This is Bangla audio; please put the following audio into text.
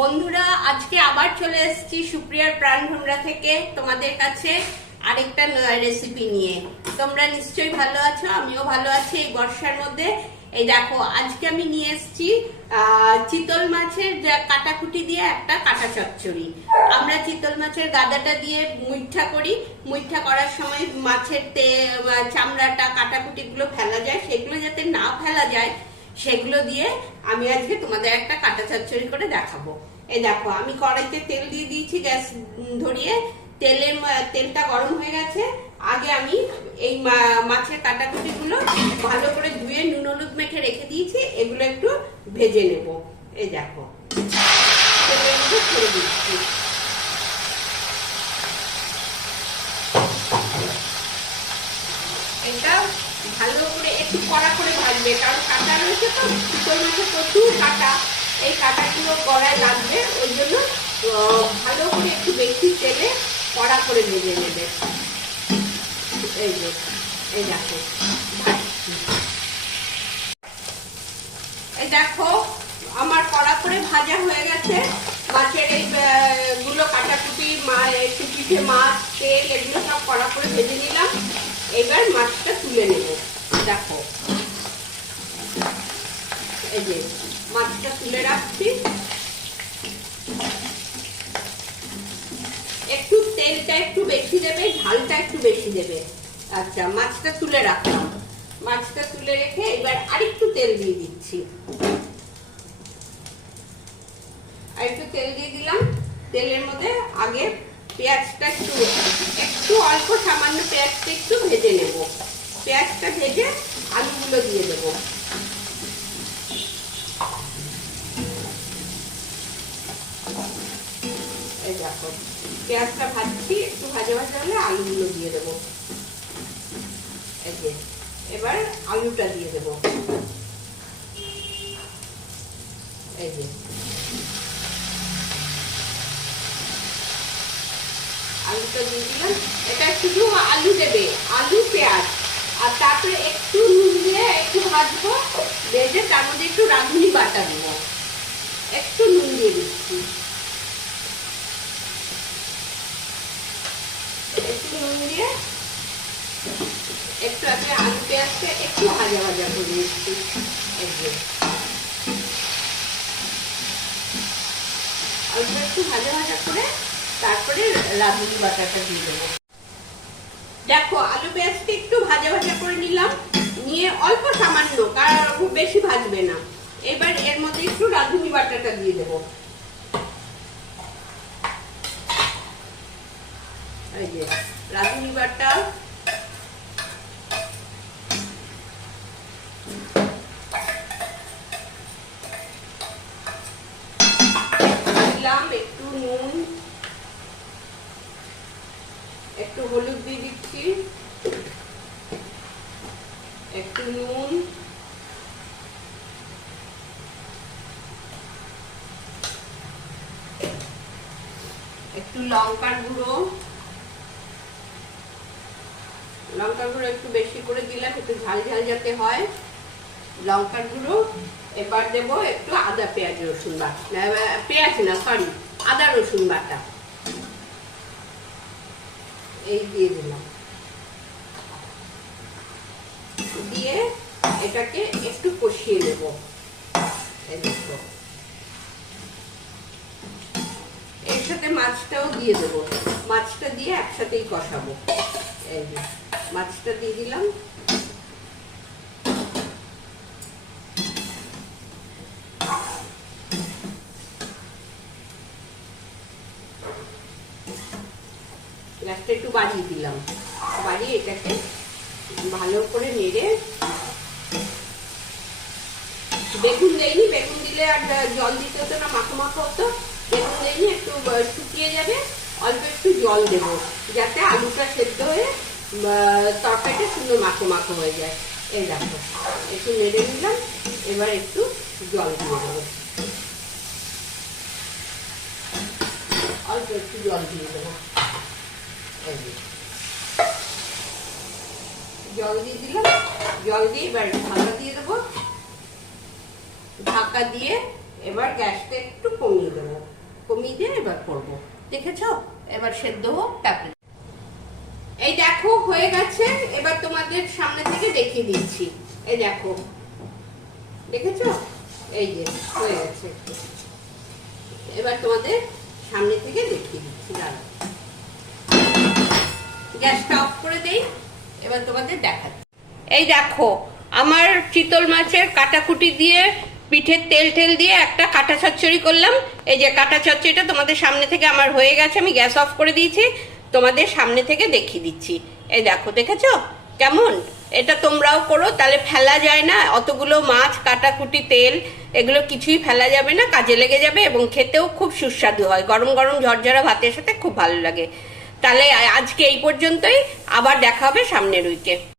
বন্ধুরা, আজকে আবার চলে এসেছি সুপ্রিয়ার প্রাণ ভুমরা থেকে তোমাদের কাছে আরেকটা রেসিপি নিয়ে। তোমরা নিশ্চয়ই ভালো আছো, আমিও ভালো আছি এই বর্ষার মধ্যে। এই দেখো, আজকে আমি নিয়ে এসেছি চিতল মাছের কাটাকুটি দিয়ে একটা কাটা চচ্চড়ি। আমরা চিতল মাছের গাদাটা দিয়ে মুইঠা করি। মুইঠা করার সময় মাছের চামড়াটা কাটাকুটি গুলো ফেলা যায়, সেগুলো যাতে না ফেলা যায় সেগুলো দিয়ে আমি আজকে তোমাদের একটা কাটা চচ্চড়ি করে দেখাবো। এই দেখো, আমি কড়াইতে তেল দিয়ে দিয়েছি, গ্যাস ধরিয়ে তেলটা গরম হয়ে গেছে। আগে আমি এই মাছের কাটাকুটি গুলো ভালো করে ধুয়ে নুন হলুদ মেখে রেখে দিয়েছি, এগুলো একটু ভেজে নেব। এই দেখো, তেলের মধ্যে ছেড়ে দিচ্ছি। এটা ভালো করে একটু কড়া করে ভাজবে, কারণ কাটা রয়েছে তো, চিতল মাছে প্রচুর কাটা, এই কাটাগুলো গলায় লাগবে, ওই জন্য ভালো করে একটু বেশি তেলে কড়া করে ভেজে নেবে। এই যে, এই দেখো, এই দেখো আমার কড়া করে ভাজা হয়ে গেছে। মাছের এই গুলো কাটাকুটি, একটু পিঠে মাছ, তেল, এগুলো সব কড়া করে ভেজে নিলাম। এবার মাছটা তুলে নেব। দেখো, এই যে মাছটা তুলে রাখছি। একটু তেলটা একটু বেশি দেবে, ঝালটা একটু বেশি দেবে। আচ্ছা, মাছটা তুলে রাখলাম। মাছটা তুলে রেখে এবার আরেকটু তেল দিয়ে দিচ্ছি। আরেকটু তেল দিয়ে দিলাম। তেলের মধ্যে আগে পেঁয়াজটা একটু অল্প সামান্য পেঁয়াজটা একটু ভেজে নেব। পেঁয়াজটা ভেজে আলুগুলো দিয়ে দেবো। এই দেখো, পেঁয়াজটা ভাজছি, একটু ভাজা ভাজা হলে আলুগুলো দিয়ে দেবো। এই যে, এবার আলুটা দিয়ে দেবো। এই যে, আলুটা দিয়ে দিলাম। এটা শুধু আলু দেবে, আলু পেঁয়াজ, আর তারপরে একটু নুন দিয়ে একটু ভাজবো। ভেজে তার মধ্যে একটু রাঁধুনি বাটা দেবো, একটু নুন দিয়ে দিচ্ছি। একটু নুন দিয়ে একটু আমি আলু পেঁয়াজটা একটু ভাজা ভাজা করে দিচ্ছি। আলুটা একটু ভাজা ভাজা করে তারপরে রাঁধুনি বাটাটা দিয়ে দেবো। দেখো, আলু পেঁয়াজটা একটু ভাজা ভাজা করে নিলাম, নিয়ে অল্প সামান্য, কারণ খুব বেশি ভাজবে না। এবার এর মধ্যে একটু রাঁধুনি বাটাটা দিয়ে দেবো। এই যে রাঁধুনি বাটা, দিলাম একটু নুন, একটু হলুদ দিয়ে দিচ্ছি, একটু নুন, একটু লঙ্কার গুঁড়ো। লঙ্কার গুঁড়ো একটু বেশি করে দিলাম, একটু ঝাল ঝাল যাতে হয়, লঙ্কার গুঁড়ো। এবার দেব একটু আদা পেঁয়াজ রসুন বাটা, পেঁয়াজ না সরি, আদা রসুন বাটা। এই দিয়ে দিলাম, দিয়ে এটাকে একটু কষিয়ে নেব। এই দেখো, এর সাথে মাছটাও দিয়ে দেবো। মাছটা দিয়ে একসাথেই কষাবো। এই যে মাছটা দিয়ে দিলাম। গ্যাসটা একটু বাড়িয়ে দিলাম, বাড়িয়ে এটাকে ভালো করে নেড়ে, বেগুন দেয়নি, বেগুন দিলে আর জল দিতে হতো না, মাখো মাখো হতো। বেগুন দেয়নি, একটু শুকিয়ে যাবে, অল্প একটু জল দেবো, যাতে আলুটা সেদ্ধ হয়ে তরকারিটা সুন্দর মাখো মাখো হয়ে যায়। এই দেখো, একটু নেড়ে নিলাম। এবার একটু জল দিয়ে দেবো, অল্প একটু জল দিয়ে দেবো। জল দিয়ে দিলাম। জল দিয়ে এবার ঢাকা দিয়ে দেবো। ঢাকা দিয়ে এবার গ্যাসটা একটু কমিয়ে দেবো, কমিয়ে দিয়ে এবার করবো। দেখেছো? এবার সেদ্ধ হোক তারপরে। এই দেখো হয়ে গেছে, এবার তোমাদের সামনে থেকে দেখিয়ে দিচ্ছি। এই দেখো, দেখেছো? এই যে হয়ে গেছে, এবার তোমাদের সামনে থেকে দেখিয়ে দিচ্ছি। দাঁড়াও, গ্যাসটা অফ করে দেই, এবার তোমাদের দেখাচ্ছি। এই দেখো আমার চিতল মাছের কাটাকুটি দিয়ে পিঠের তেল টেল দিয়ে একটা কাটা চচ্চড়ি করলাম। এই যে কাটা চচ্চড়িটা তোমাদের সামনে থেকে আমার হয়ে গেছে, আমি গ্যাস অফ করে দিয়েছি, তোমাদের সামনে থেকে দেখিয়ে দিচ্ছি। এই দেখো, দেখেছো কেমন? এটা তোমরাও করো, তাহলে ফেলা যায় না। অতগুলো মাছ, কাটাকুটি, তেল, এগুলো কিছুই ফেলা যাবে না, কাজে লেগে যাবে এবং খেতেও খুব সুস্বাদু হয়। গরম গরম ঝরঝরা ভাতের সাথে খুব ভালো লাগে। তাহলে আজকে এই পর্যন্তই, আবার দেখা হবে সামনের উইকে।